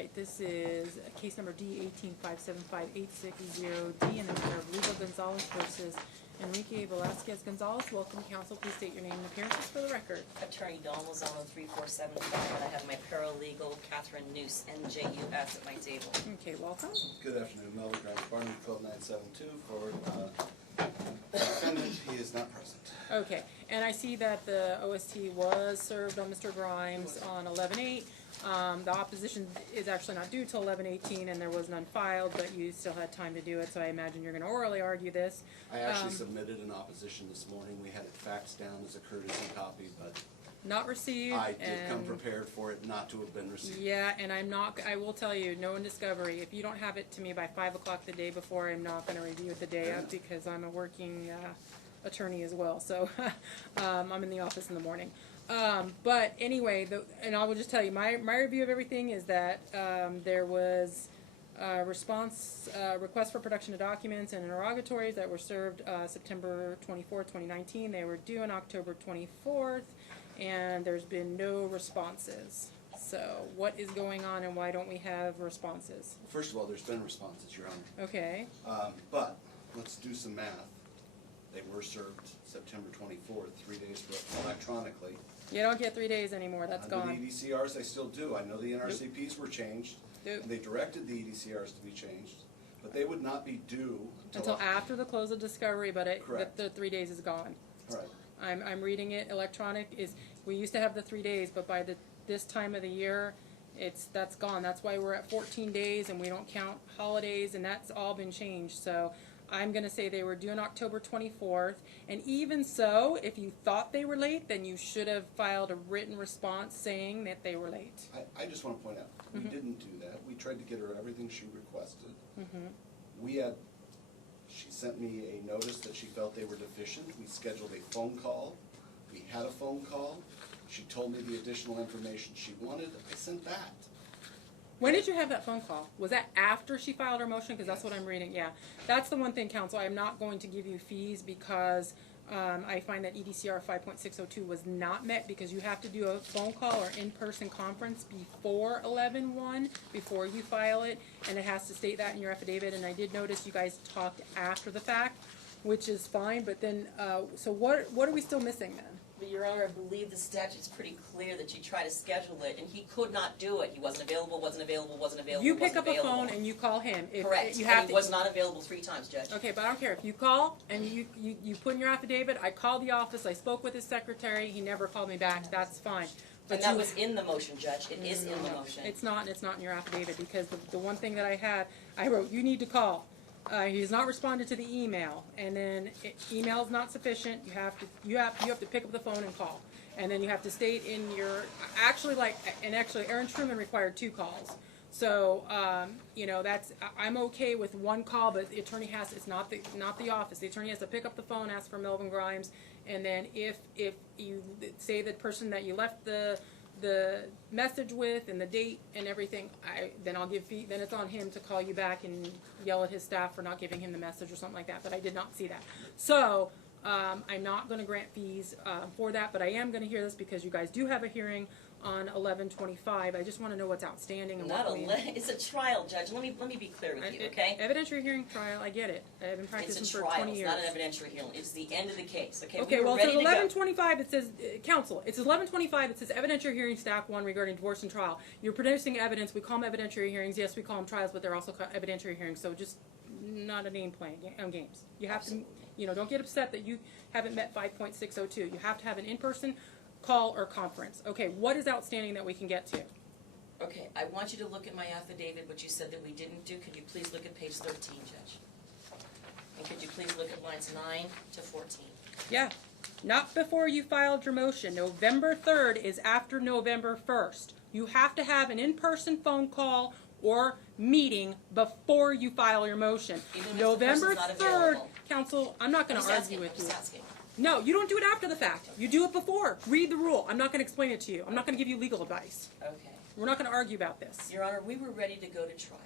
right, this is case number D-18-575-860-D in the matter of Lugo Gonzalez versus Enrique Velasquez Gonzalez. Welcome, counsel. Please state your name and appearances for the record. Attorney Dawn Lozano, 3475, and I have my paralegal, Catherine Noose, NJUS, at my table. Okay, welcome. Good afternoon, Melvin Grimes, Barnum, 12972 for defendant. He is not present. Okay, and I see that the OST was served on Mr. Grimes on 11/8. The opposition is actually not due till 11/18, and there was none filed, but you still had time to do it, so I imagine you're going to orally argue this. I actually submitted an opposition this morning. We had it faxed down as a courtesy copy, but Not received. I did come prepared for it not to have been received. Yeah, and I will tell you, no in discovery. If you don't have it to me by 5 o'clock the day before, I'm not going to review it the day of because I'm a working attorney as well. So I'm in the office in the morning. But anyway, and I will just tell you, my review of everything is that there was a request for production of documents and interrogatories that were served September 24th, 2019. They were due on October 24th, and there's been no responses. So what is going on, and why don't we have responses? First of all, there's been responses, Your Honor. Okay. But let's do some math. They were served September 24th, 3 days electronically. You don't get 3 days anymore. That's Under gone. the EDCRs, they still do. I know the NRCPs were changed. Nope. They directed the EDCRs to be changed, but they would not be due Until after the close of discovery, but the 3 days is gone. Right. I'm reading it. Electronic is, we used to have the 3 days, but by this time of the year, that's gone. That's why we're at 14 days and we don't count holidays, and that's all been changed. So I'm going to say they were due on October 24th, and even so, if you thought they were late, then you should have filed a written response saying that they were late. I just want to point out, we didn't do that. We tried to get her everything she requested. She sent me a notice that she felt they were deficient. We scheduled a phone call. We had a phone call. She told me the additional information she wanted. I sent that. When did you have that phone call? Was that after she filed her motion? Because that's what I'm reading. Yeah, that's the one thing, counsel. I'm not going to give you fees because I find that EDCR 5.602 was not met because you have to do a phone call or in-person conference before 11/1, before you file it, and it has to state that in your affidavit. And I did notice you guys talked after the fact, which is fine. But then, so what are we still missing then? But Your Honor, I believe the statute's pretty clear that you try to schedule it, and he could not do it. He wasn't available, wasn't available, wasn't available, You pick up a phone and you call him. Correct, You have and he was not available 3 times, Judge. Okay, but I don't care. If you call and you put in your affidavit, I called the office, I spoke with his secretary, he never called me back, that's fine. But And that was in the motion, Judge. It is in the motion. It's not in your affidavit because the one thing that I wrote, you need to call. He has not responded to the email, and then email is not sufficient. You have to pick up the phone and call, and then you have to state in your actually Aaron Truman required 2 calls. So I'm okay with 1 call, but the attorney it's not the office. The attorney has to pick up the phone, ask for Melvin Grimes, and then if you say the person that you left the message with and the date and everything, then I'll give fee. Then it's on him to call you back and yell at his staff for not giving him the message or something like that. But I did not see that. So I'm not going to grant fees for that. But I am going to hear this because you guys do have a hearing on 11/25. I just want to know what's outstanding and It's a trial, Judge. Let me be clear with you, okay? Evidentiary hearing trial. I get it. I've been practicing for 20 years. It's a trial. It's not an evidentiary hearing. It's the end of the case, okay? Okay, well, it says 11/25. It says counsel. It says 11/25. It says evidentiary hearing stack 1 regarding divorce and trial. You're producing evidence. We call them evidentiary hearings. Yes, we call them trials, but they're also evidentiary hearings. So just not a name playing games. You have to, don't get upset that you haven't met 5.602. You have to have an in-person call or conference. Okay, what is outstanding that we can get to? Okay, I want you to look at my affidavit, what you said that we didn't do. Could you please look at page 13, Judge? And could you please look at lines 9 to 14? Yeah, not before you filed your motion. November 3rd is after November 1st. You have to have an in-person phone call or meeting before you file your motion. Even if November the person's not 3rd, available. counsel, I'm not going to argue with you. I'm just asking. No, you don't do it after the fact. You do it before. Read the rule. I'm not going to explain it to you. I'm not going to give you legal advice. Okay. We're not going to argue about this. Your Honor, we were ready to go to trial,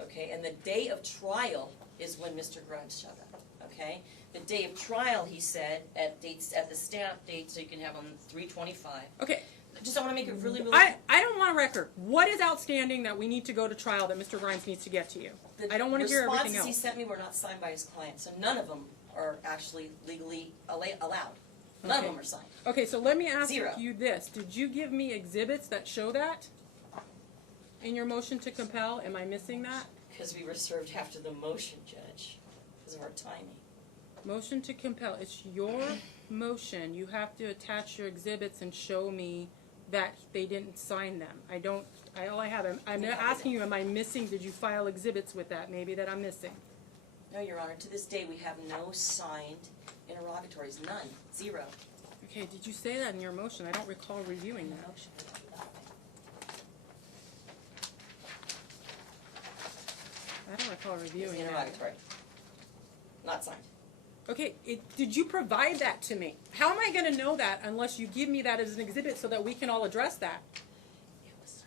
okay? And the day of trial is when Mr. Grimes showed up, okay? The day of trial, he said, at the stamp date, so you can have on 3/25. Okay. Just I wanna make it really, really. I don't want a record. What is outstanding that we need to go to trial that Mr. Grimes needs to get to you? I don't want to hear everything The responses he else. sent me were not signed by his client, so none of them are actually legally allowed. None of Okay. them are signed. Okay, so let me ask Zero. you this. Did you give me exhibits that show that in your motion to compel? Am I missing that? Because we were served after the motion, Judge, because of our timing. Motion to compel. It's your motion. You have to attach your exhibits and show me that they didn't sign them. All I have, I'm asking you, am I missing, did you file exhibits with that? Maybe that I'm missing. No, Your Honor, to this day, we have no signed interrogatories, none, zero. Okay, did you say that in your motion? I don't recall reviewing that. Motion, nothing. I don't recall It's reviewing the that. interrogatory. Not signed. Okay, did you provide that to me? How am I gonna know that unless you give me that as an exhibit so that we can all address that? It was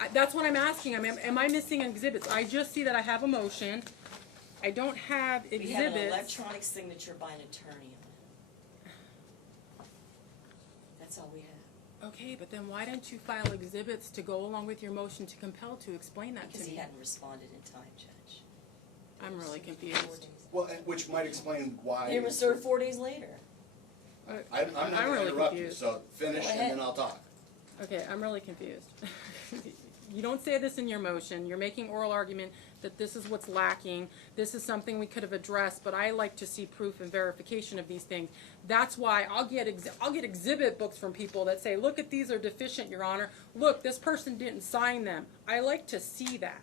served. That's what I'm asking. Am I missing exhibits? I just see that I have a motion. I don't have We have an exhibits. electronic signature by an attorney on it. That's all we have. Okay, but then why didn't you file exhibits to go along with your motion to compel to explain that to Because he me? hadn't responded in time, Judge. I'm really confused. Well, which might explain why. It was served 4 days later. I'm not I'm gonna really interrupt you, confused. so finish Go and ahead. then I'll talk. Okay, I'm really confused. You don't say this in your motion. You're making oral argument that this is what's lacking. This is something we could have addressed, but I like to see proof and verification of these things. That's why I'll get exhibit books from people that say, look at these are deficient, Your Honor. Look, this person didn't sign them. I like to see that.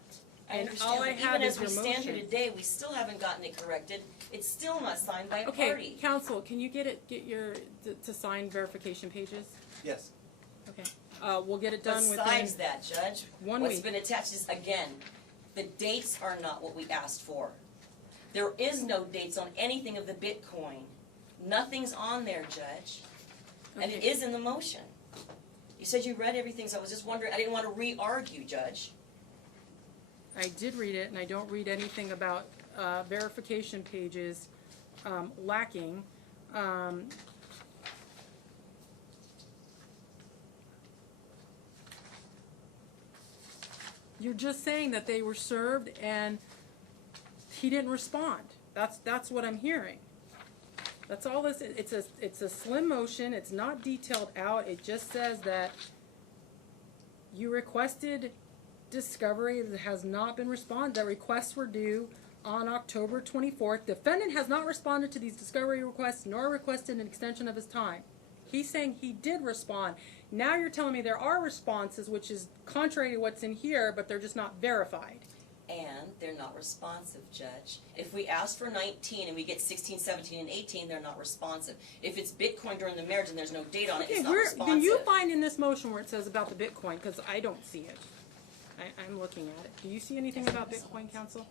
I And understand, all I but have even is as we your stand here motion. today, we still haven't gotten it corrected. It's still not signed by a Okay, party. counsel, can you get your to sign verification pages? Yes. Okay, we'll get it done within Besides that, Judge, 1 what's week. been attached is, again, the dates are not what we asked for. There is no dates on anything of the Bitcoin. Nothing's on there, Judge. And it Okay. is in the motion. You said you read everything, so I was just wondering, I didn't want to re-argue, Judge. I did read it, and I don't read anything about verification pages lacking. You're just saying that they were served and he didn't respond. That's what I'm hearing. That's all this. It's a slim motion. It's not detailed out. It just says that you requested discovery that has not been responded. The requests were due on October 24th. Defendant has not responded to these discovery requests nor requested an extension of his time. He's saying he did respond. Now you're telling me there are responses, which is contrary to what's in here, but they're just not verified. And they're not responsive, Judge. If we ask for 19 and we get 16, 17, and 18, they're not responsive. If it's Bitcoin during the marriage and there's no date on it, it's not responsive. Then you find in this motion where it says about the Bitcoin, because I don't see it. I'm looking at it. Do you see anything about Bitcoin, counsel?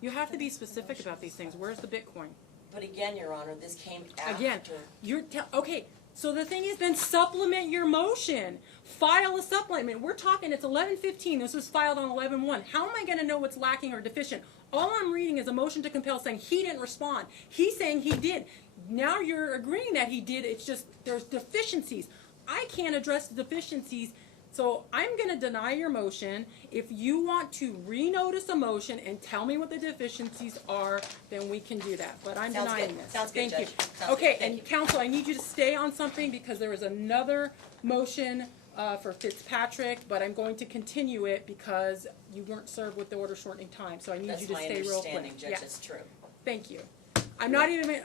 You have to be specific about these things. Where's the Bitcoin? But again, Your Honor, this came after. Again, okay. So the thing is, then supplement your motion. File a supplement. We're talking. It's 11/15. This was filed on 11/1. How am I going to know what's lacking or deficient? All I'm reading is a motion to compel saying he didn't respond. He's saying he did. Now you're agreeing that he did. It's just there's deficiencies. I can't address the deficiencies. So I'm going to deny your motion. If you want to renotice a motion and tell me what the deficiencies are, then we can do that. But I'm Sounds denying good. this. Sounds good, Thank you. Judge. Sounds Okay, good. Thank and you. counsel, I need you to stay on something because there is another motion for Fitzpatrick, but I'm going to continue it because you weren't served with the order shortening time. So I need That's you to my stay real quick. understanding, Judge, that's true. Thank you. I'm not even.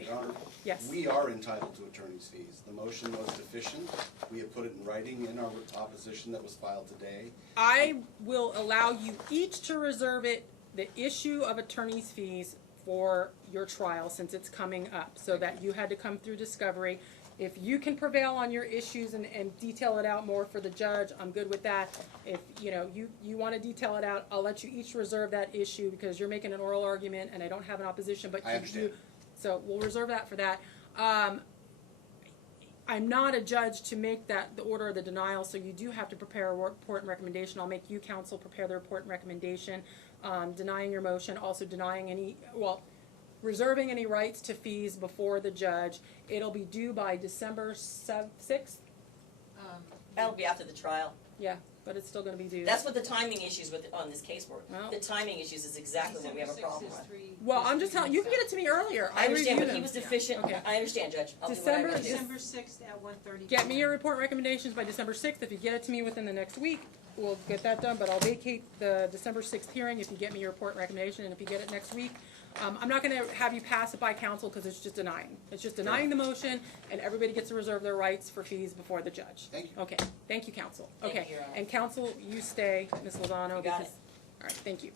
Your Honor, Yes. we are entitled to attorney's fees. The motion was deficient. We have put it in writing in our opposition that was filed today. I will allow you each to reserve the issue of attorney's fees for your trial since it's coming up, so that you had to come through discovery. If you can prevail on your issues and detail it out more for the judge, I'm good with that. If you want to detail it out, I'll let you each reserve that issue because you're making an oral argument and I don't have an opposition, but I understand. So we'll reserve that for that. I'm not a judge to make that the order of the denial, so you do have to prepare a report and recommendation. I'll make you, counsel, prepare the report and recommendation, denying your motion, also denying reserving any rights to fees before the judge. It'll be due by December 6th, That'll be after the trial. Yeah, but it's still gonna be due. That's what the timing issues on this case were. Well- The timing issues is exactly what we have a problem with. Well, I'm just telling, you can get it to me earlier. I understand, review but he them. was deficient. Okay. I understand, Judge. I'll do what I December gotta do. December 6th at 1:30. Get me your report recommendations by December 6th. If you get it to me within the next week, we'll get that done, but I'll vacate the December 6th hearing if you get me your report recommendation, and if you get it next week. I'm not gonna have you pass it by council, because it's just denying. It's just denying the motion, and everybody gets to reserve their rights for fees before the judge. Thank you. Okay, thank you, council. Thank you, Okay, Your Honor. and council, you stay, Ms. Lozano, You got because, all right, thank you.